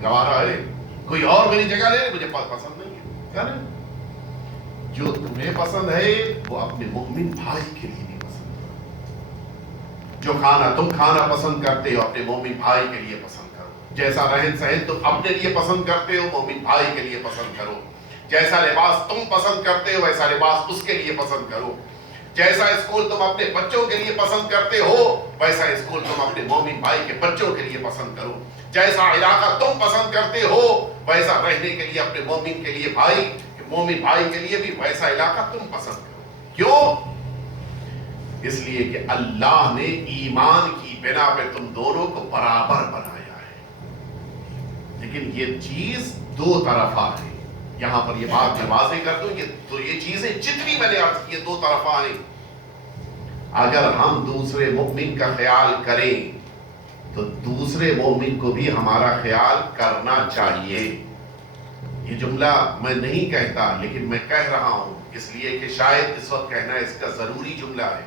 गवारा है, कोई और मेरी जगह ले, मुझे पसंद नहीं है। क्या नहीं, जो तुम्हें पसंद है वो अपने मोमिन भाई के लिए भी पसंद करो। जो खाना तुम खाना पसंद करते हो अपने मोमिन भाई के लिए पसंद करो। जैसा रहन सहन तुम अपने लिए पसंद करते हो मोमिन भाई के लिए पसंद करो। जैसा लिबास तुम पसंद करते हो वैसा लिबास उसके लिए पसंद करो। जैसा स्कूल तुम अपने बच्चों के लिए पसंद करते हो वैसा स्कूल तुम अपने मोमिन भाई के बच्चों के लिए पसंद करो। जैसा इलाका तुम पसंद करते हो वैसा रहने के लिए अपने मोमिन के लिए भाई, मोमिन भाई के लिए भी वैसा इलाका तुम पसंद करो। क्यों? इसलिए कि अल्लाह ने ईमान की बिना पे तुम दोनों को बराबर बनाया है। लेकिन ये चीज दो तरफा है। यहां पर ये बात मैं वाज़ेह कर दूं, ये चीजें जितनी मैंने अर्ज की दो तरफा है। अगर हम दूसरे मुमिन का ख्याल करें तो दूसरे मोमिन को भी हमारा ख्याल करना चाहिए। ये जुमला मैं नहीं कहता लेकिन मैं कह रहा हूं इसलिए कि शायद इस वक्त कहना इसका जरूरी जुमला है।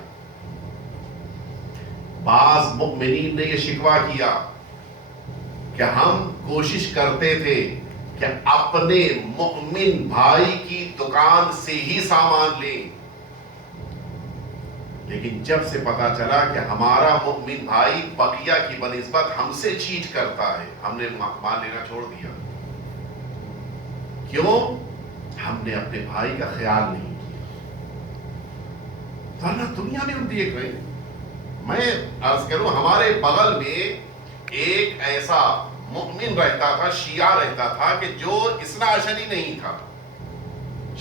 बाज मुमिनीन ने यह शिकवा किया कि हम कोशिश करते थे कि अपने मुमिन भाई की दुकान से ही सामान लें, लेकिन जब से पता चला कि हमारा मुमिन भाई बकिया की बनिस्बत हमसे चीट करता है, हमने माल लेना छोड़ दिया। क्यों? हमने अपने भाई का ख्याल नहीं किया। वरना दुनिया में हम देख रहे हैं, मैं अर्ज करूं हमारे बगल में एक ऐसा मुमिन रहता था, शिया रहता था कि जो इस्ना अशरी नहीं था।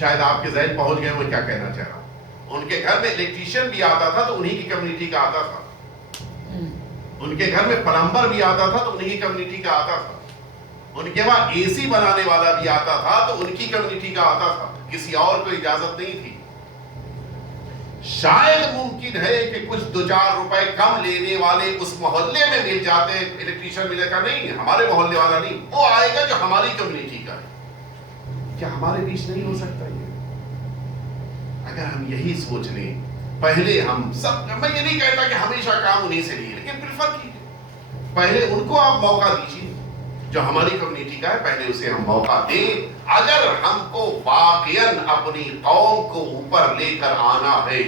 शायद आपके ज़हन पहुंच गए मैं क्या कहना चाह रहा हूं। उनके घर में इलेक्ट्रीशियन भी आता था तो उन्हीं की कम्युनिटी का आता था। उनके घर में प्लम्बर भी आता था तो उन्हीं की कम्युनिटी का आता था। उनके वहां एसी बनाने वाला भी आता था तो उनकी कम्युनिटी का आता था, किसी और को इजाजत नहीं थी। शायद मुमकिन है कि कुछ 2-4 रुपए कम लेने वाले उस मोहल्ले में मिल जाते, इलेक्ट्रीशियन मिलेगा नहीं, हमारे मोहल्ले वाला नहीं, वो आएगा जो हमारी कम्युनिटी का है। क्या हमारे बीच नहीं हो सकता ये? अगर हम यही सोच लें, पहले हम सब, मैं ये नहीं कहता कि हमेशा काम उन्हीं से लिए, लेकिन प्रेफर कीजिए, पहले उनको आप मौका दीजिए जो हमारी कम्युनिटी का है, पहले उसे हम मौका दें। अगर हमको वाकईन अपनी कौम को ऊपर लेकर आना है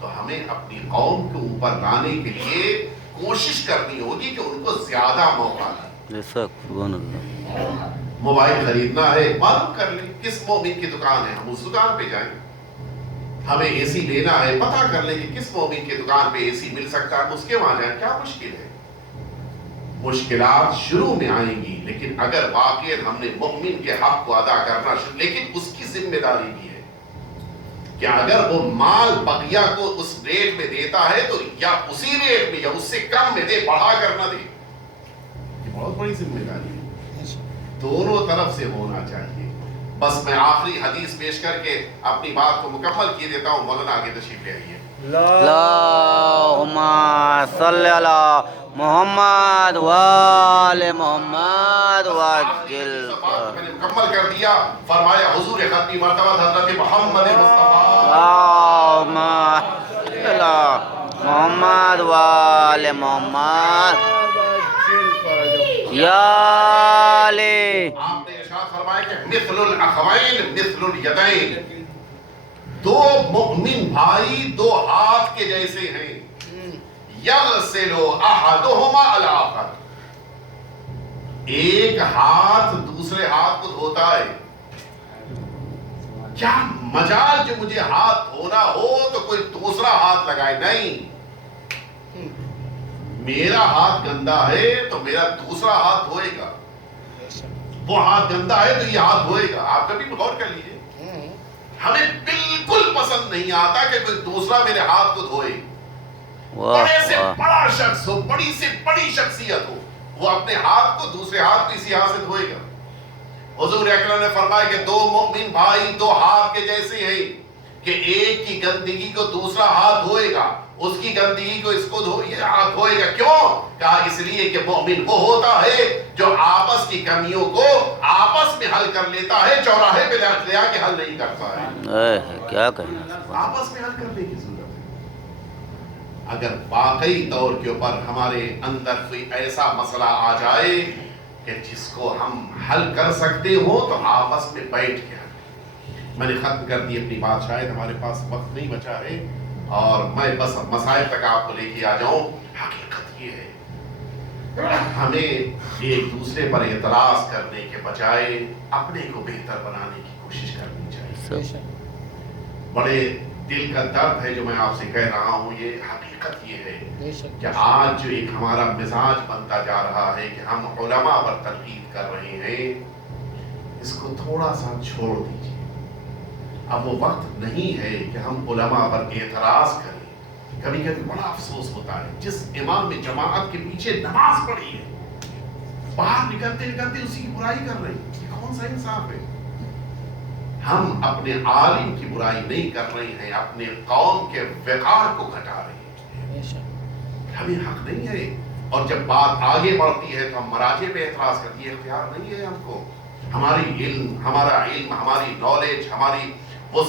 तो हमें अपनी कौम को ऊपर लाने के लिए कोशिश करनी होगी कि उनको ज्यादा मौका दें। मोबाइल खरीदना है, मालूम कर लें किस मोमिन की दुकान है, हम उस दुकान पे जाएं। हमें एसी लेना है, पता कर लें कि किस मोमिन की दुकान पे एसी मिल सकता है, उसके वहां जाएं। क्या मुश्किल है? मुश्किलात शुरू में आएंगी, लेकिन अगर वाकई हमने मुमिन के हक को अदा करना शुरू, लेकिन उसकी जिम्मेदारी भी है कि अगर वो माल बकिया को उस रेट में देता है तो या उसी रेट में या उससे कम में दे, बढ़ा कर ना दे। ये बहुत बड़ी जिम्मेदारी है, दोनों तरफ से होना चाहिए। बस मैं आखिरी हदीस पेश करके अपनी बात को मुकम्मल किए देता हूँ। मौलाना आगे तशरीफ ले आइए। अल्लाहुम्मा सल्ली अला मोहम्मद व आले मोहम्मद वज्जिल। मैंने मुकम्मल कर दिया। फरमाया हुजूर खत्मी मर्तबा हज़रत मोहम्मद मुस्तफा अल्लाहुम्मा सल्ली अला मोहम्मद व आले मोहम्मद या अली। आपने इरशाद फरमाया कि मिस्लुल अखवैन मिस्लुल यदैन, दो मुमिन भाई दो हाथ के जैसे हैं। यग़सिलु अहदुहुमा अल आखर, एक हाथ दूसरे हाथ को धोता है। क्या मजाल जो मुझे हाथ धोना हो तो कोई दूसरा हाथ लगाए, नहीं। मेरा हाथ गंदा है तो मेरा दूसरा हाथ धोएगा, वो हाथ गंदा है तो ये हाथ धोएगा। आप कभी गौर कर लीजिए, हमें बिल्कुल पसंद नहीं आता कि कोई दूसरा मेरे हाथ को धोए। बड़े से बड़ा शख्स हो, बड़ी से बड़ी शख्सियत हो, वो अपने हाथ को दूसरे हाथ को इसी हाथ से धोएगा। हुजूर अकरम ने फरमाया कि दो मुमिन भाई दो हाथ के जैसे हैं कि एक की गंदगी को दूसरा हाथ धोएगा, उसकी गंदगी को इसको हाथ धोएगा। क्यों? कहा इसलिए कि मोमिन वो होता है जो आपस की कमियों को आपस में हल कर लेता है, चौराहे पे ले आके हल नहीं करता है। क्या कहना, आपस में हल करने की जरूरत है। अगर वाकई तौर के ऊपर हमारे अंदर कोई ऐसा मसला आ जाए کہ جس کو ہم حل کر سکتے ہو تو آپس میں بیٹھ کے حل۔ میں نے ختم کر دی اپنی بات، شاید ہمارے پاس وقت نہیں بچا ہے اور میں بس مسائل تک آپ کو لے کے آ جاؤں۔ حقیقت یہ ہے ہمیں ایک دوسرے پر اعتراض کرنے کے بجائے اپنے کو بہتر بنانے کی کوشش کرنی چاہیے۔ بڑے دل کا درد ہے جو میں آپ سے کہہ رہا ہوں، یہ حقیقت یہ ہے کہ آج جو ایک ہمارا مزاج بنتا جا رہا ہے کہ ہم علماء پر تنقید کر رہے ہیں، اس کو تھوڑا سا چھوڑ دیجیے۔ اب وہ وقت نہیں ہے کہ ہم علماء پر اعتراض کریں۔ کبھی کبھی بڑا افسوس ہوتا ہے، جس امام نے جماعت کے پیچھے نماز پڑھی ہے، باہر نکلتے نکلتے اسی کی برائی کر رہے ہیں، یہ کون سا انصاف ہے؟ ہم اپنے عالم کی برائی نہیں کر رہے ہیں، اپنے قوم کے وقار کو گھٹا رہے ہیں۔ ہمیں حق نہیں ہے، اور جب بات آگے بڑھتی ہے تو ہم مراجع پہ اعتراض کرتی ہے، اختیار نہیں ہے ہم کو۔ ہمارا علم، ہماری نالج، ہماری